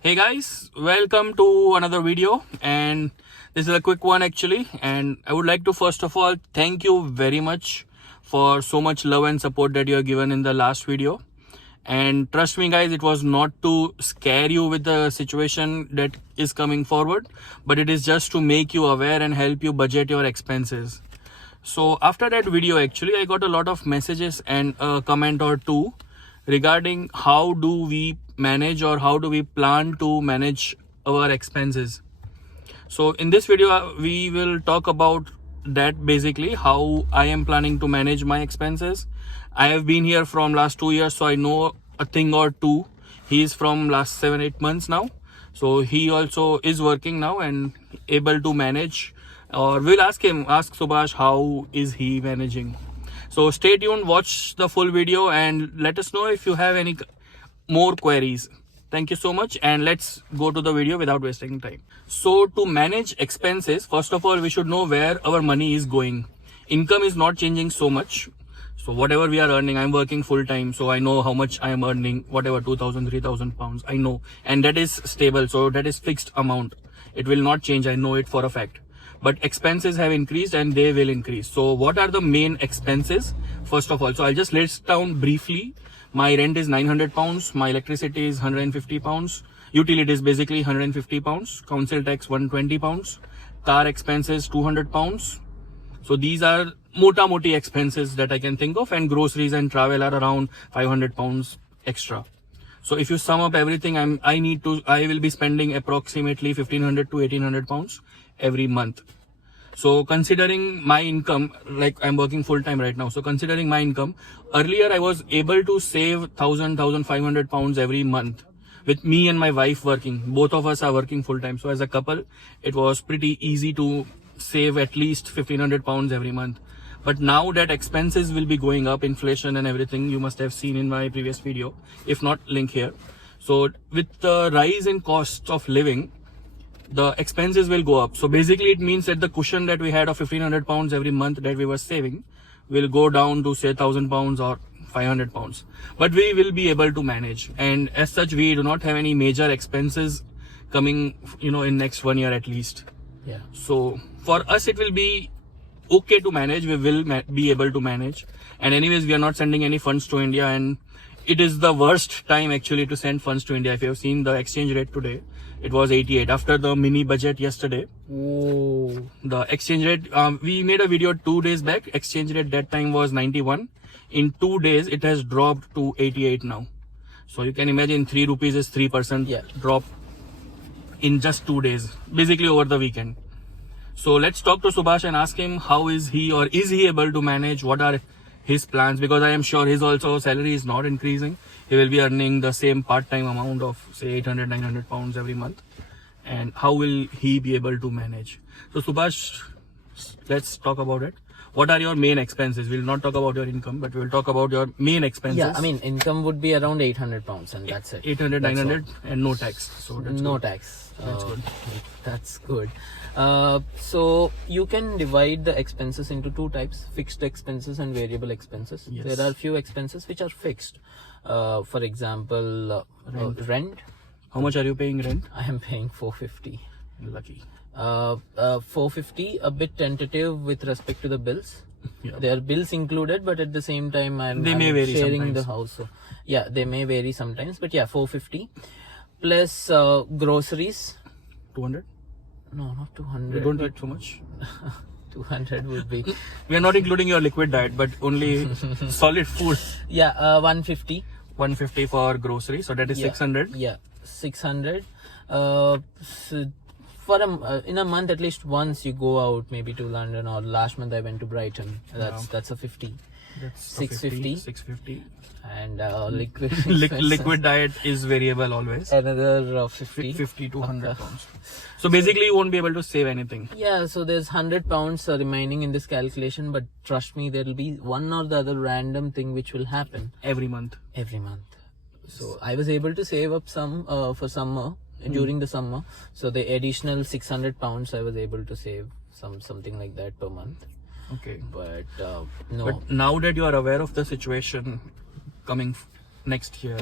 Hey guys, welcome to another video, and this is a quick one actually, and I would like to first of all thank you very much for so much love and support that you have given in the last video. And trust me guys, it was not to scare you with the situation that is coming forward, but it is just to make you aware and help you budget your expenses. So after that video actually I got a lot of messages and a comment or two regarding how do we manage or how do we plan to manage our expenses. So in this video we will talk about that, basically how I am planning to manage my expenses. I have been here from last 2 years, so I know a thing or two. He is from last 7-8 months now, so he also is working now and able to manage, or we'll ask Subhash how is he managing. So stay tuned, watch the full video and let us know if you have any more queries. Thank you so much, and let's go to the video without wasting time. So to manage expenses, first of all we should know where our money is going. Income is not changing so much, so whatever we are earning, I'm working full time, so I know how much I am earning, whatever 2,000 3,000 pounds I know, and that is stable, so that is fixed amount. It will not change, I know it for a fact. But expenses have increased and they will increase. So what are the main expenses? First of all, so I'll just list down briefly. My rent is 900 pounds, my electricity is 150 pounds, utilities basically 150 pounds, council tax 120 pounds, car expenses 200 pounds. So these are moti expenses that I can think of, and groceries and travel are around 500 pounds extra. So if you sum up everything, I will be spending approximately 1500 to 1800 pounds every month. So considering my income, like I'm working full time right now, so considering my income, earlier I was able to save 1,500 pounds every month with me and my wife working. Both of us are working full time. So as a couple, it was pretty easy to save at least 1,500 pounds every month. But now that expenses will be going up, inflation and everything, you must have seen in my previous video, if not, link here. So with the rise in costs of living, the expenses will go up. So basically it means that the cushion that we had of 1,500 pounds every month that we were saving will go down to say 1,000 pounds or 500 pounds. But we will be able to manage, and as such we do not have any major expenses coming, in next 1 year at least. Yeah. So for us it will be okay to manage. We will be able to manage, and anyways we are not sending any funds to India, and it is the worst time actually to send funds to India. If you have seen the exchange rate today, it was 88 after the mini budget yesterday. Oh. The exchange rate, we made a video 2 days back. Exchange rate that time was 91. In 2 days it has dropped to 88 now. So you can imagine 3 rupees is 3% drop in just 2 days, basically over the weekend. So let's talk to Subhash and ask him how is he, or is he able to manage, what are his plans, because I am sure his also salary is not increasing. He will be earning the same part-time amount of say 800-900 pounds every month, and how will he be able to manage? So Subhash, let's talk about it. What are your main expenses? We'll not talk about your income, but we'll talk about your main expenses. Yeah, I mean income would be around 800 pounds and that's it. 800, 900 and no tax. So that's no good. tax. That's good. That's good. So you can divide the expenses into two types: fixed expenses and variable expenses. Yes. There are few expenses which are fixed. For example, rent. How much are you paying rent? I am paying 450. Lucky. 450, a bit tentative with respect to the bills. Yeah. There are bills included, but at the same time I'm may vary sharing sometimes. the house. So yeah, they may vary sometimes, but yeah, 450 plus groceries. 200? No, not 200. You don't eat so much. 200 would be. We are not including your liquid diet, but only solid food. Yeah, 150. 150 for grocery, so that is 600. Yeah, 600. For in a month, at least once you go out, maybe to London, or last month I went to Brighton. That's a 50. That's 650. 650. And liquid Liquid diet is variable always. another 50. 50 to 100 pounds. So basically you won't be able to save anything. Yeah, so there's 100 pounds remaining in this calculation, but trust me, there will be one or the other random thing which will happen Every month. every month. So I was able to save up some for summer, during the summer. So the additional 600 pounds I was able to save something like that per month. Okay. But no. But now that you are aware of the situation coming next year,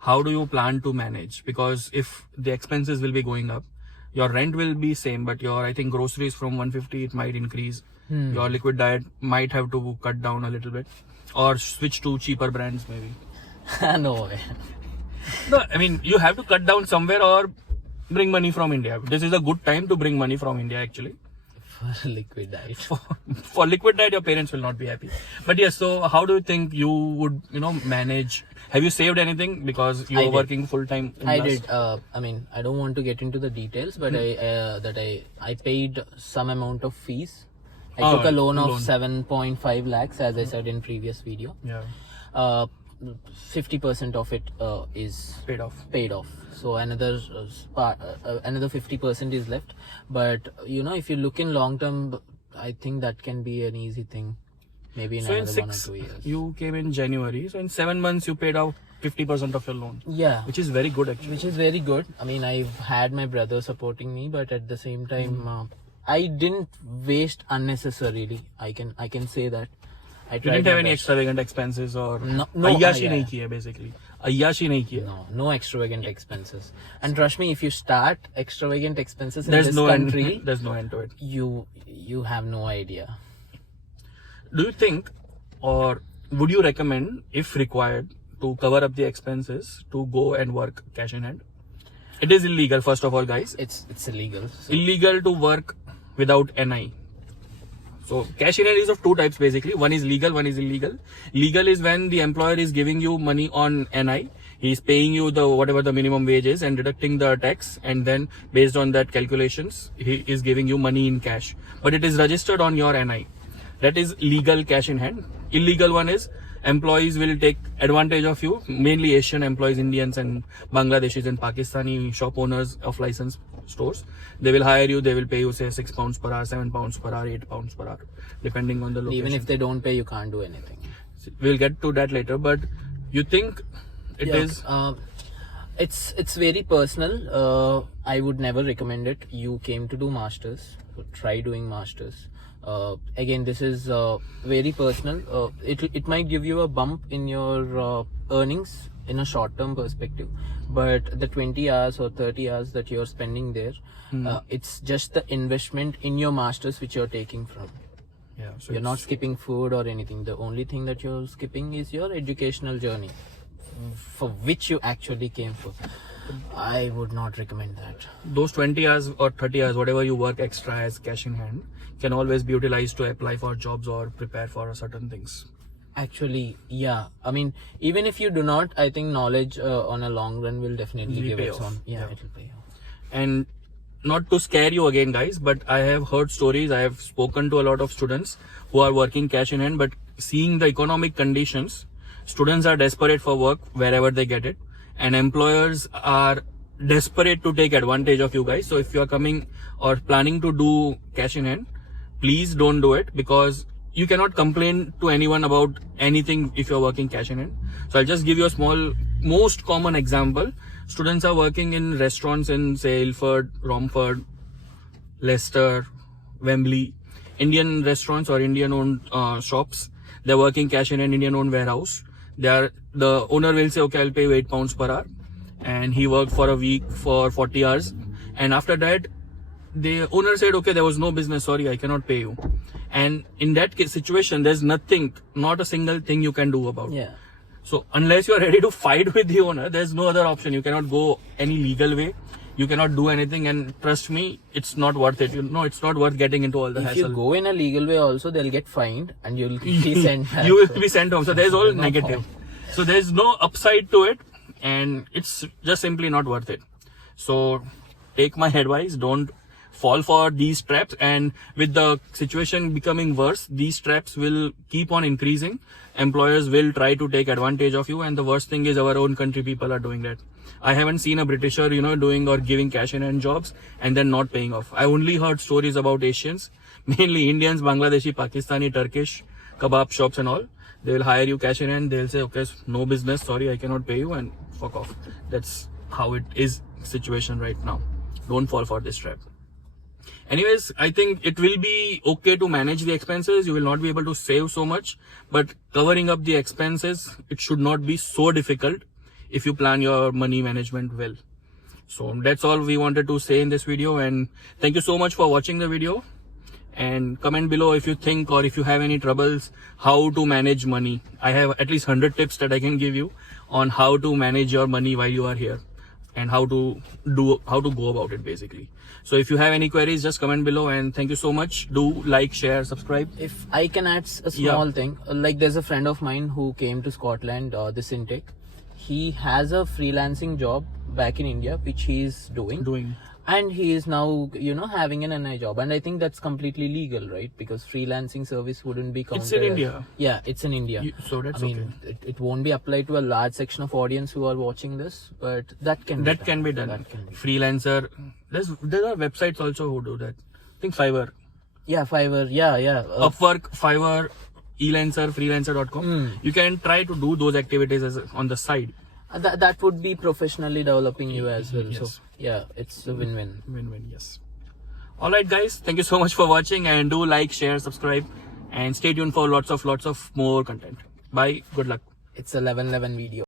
how do you plan to manage? Because if the expenses will be going up, your rent will be same, but your, I think, groceries from 150, it might increase. Your liquid diet might have to cut down a little bit, or switch to cheaper brands maybe. No way. No, I mean, you have to cut down somewhere or bring money from India. This is a good time to bring money from India actually. For liquid diet. For liquid diet, your parents will not be happy. But yes, so how do you think you would, manage? Have you saved anything because you I are did. working full time? I did. I mean, I don't want to get into the details, but I paid some amount of fees. I took a loan of 7.5 lakhs, as I said in previous video. Yeah. 50% of it is Paid off. So another 50% is left. But if you look in long term, I think that can be an easy thing. Maybe in So in another 1 or 2 years. you came in January. So in 7 months, you paid out 50% of your loan. Yeah. Which is very good actually. Which is very good. I mean, I've had my brother supporting me, but at the same time, I didn't waste unnecessarily. I can say that. I You tried didn't my have any best. extravagant expenses or No, ayyashi nahi kiya basically. Ayyashi nahi kiya. No extravagant expenses. And trust me, if you start extravagant expenses in There's this no country, end. There's no end to it. you have no idea. Do you think, or would you recommend, if required, to cover up the expenses to go and work cash in hand? It is illegal, first of all, guys. It's illegal. So Illegal to work without NI. So cash in hand is of two types basically. One is legal, one is illegal. Legal is when the employer is giving you money on NI. He is paying you the whatever the minimum wage is and deducting the tax, and then based on that calculations, he is giving you money in cash. But it is registered on your NI. That is legal cash in hand. Illegal one is employees will take advantage of you, mainly Asian employees, Indians and Bangladeshis and Pakistani shop owners of licensed stores. They will hire you, they will pay you say 6 pounds per hour, 7 pounds per hour, 8 pounds per hour, depending on the location. even if they don't pay, you can't do anything. We'll get to that later, but you think it is? It's very personal. I would never recommend it. You came to do masters, so try doing masters. Again, this is very personal. It might give you a bump in your earnings in a short term perspective, but the 20 hours or 30 hours that you're spending there, it's just the investment in your masters which you're taking from. Yeah, so You're not skipping food or anything. The only thing that you're skipping is your educational journey, for which you actually came for. I would not recommend that. those 20 hours or 30 hours, whatever you work extra as cash in hand, can always be utilized to apply for jobs or prepare for certain things. Actually, yeah. I mean, even if you do not, I think knowledge on a long run will definitely Will give pay its off. own. Yeah, Yeah. it'll pay off. And not to scare you again, guys, but I have heard stories. I have spoken to a lot of students who are working cash in hand, but seeing the economic conditions, students are desperate for work wherever they get it, and employers are desperate to take advantage of you guys. So if you are coming or planning to do cash in hand, please don't do it, because you cannot complain to anyone about anything if you're working cash in hand. So I'll just give you a small, most common example. Students are working in restaurants in say Ilford, Romford, Leicester, Wembley, Indian restaurants or Indian owned shops. They're working cash in an Indian owned warehouse. The owner will say, okay, I'll pay you 8 pounds per hour, and he worked for a week for 40 hours, and after that the owner said, okay, there was no business, sorry, I cannot pay you. And in that situation, there's nothing, not a single thing you can do about it. Yeah. So unless you are ready to fight with the owner, there's no other option. You cannot go any legal way. You cannot do anything, and trust me, it's not worth it. It's not worth getting into all the If hassle. you go in a legal way also, they'll get fined and you'll be sent back. You will be sent home. So there's all no negative. point. So there's no upside to it, and it's just simply not worth it. So take my advice, don't fall for these traps, and with the situation becoming worse, these traps will keep on increasing. Employers will try to take advantage of you, and the worst thing is our own country people are doing that. I haven't seen a Britisher, doing or giving cash in hand jobs and then not paying off. I only heard stories about Asians, mainly Indians, Bangladeshi, Pakistani, Turkish, kebab shops and all. They will hire you cash in hand. They'll say, okay, no business, sorry, I cannot pay you, and fuck off. That's how it is situation right now. Don't fall for this trap. Anyways, I think it will be okay to manage the expenses. You will not be able to save so much, but covering up the expenses, it should not be so difficult if you plan your money management well. So that's all we wanted to say in this video, and thank you so much for watching the video. And comment below if you think or if you have any troubles how to manage money. I have at least 100 tips that I can give you on how to manage your money while you are here, and how to go about it basically. So if you have any queries, just comment below, and thank you so much. Do like, share, subscribe. If I can add a small thing, like there's a friend of mine who came to Scotland this intake. He has a freelancing job back in India which he is doing, and he is now having an NI job, and I think that's completely legal, right? Because freelancing service wouldn't be counted. It's in India. Yeah, it's in India. So that's okay. It won't be applied to a large section of audience who are watching this, but that can be done. Freelancer. There are websites also who do that. I think Fiverr. Yeah, Fiverr. Yeah. Upwork, Fiverr, Elancer, freelancer.com. You can try to do those activities on the side. That would be professionally developing you as well. Yes. So yeah, it's a win-win. Win-win, yes. Alright guys, thank you so much for watching, and do like, share, subscribe, and stay tuned for lots of more content. Bye, good luck. It's a 11/11 video.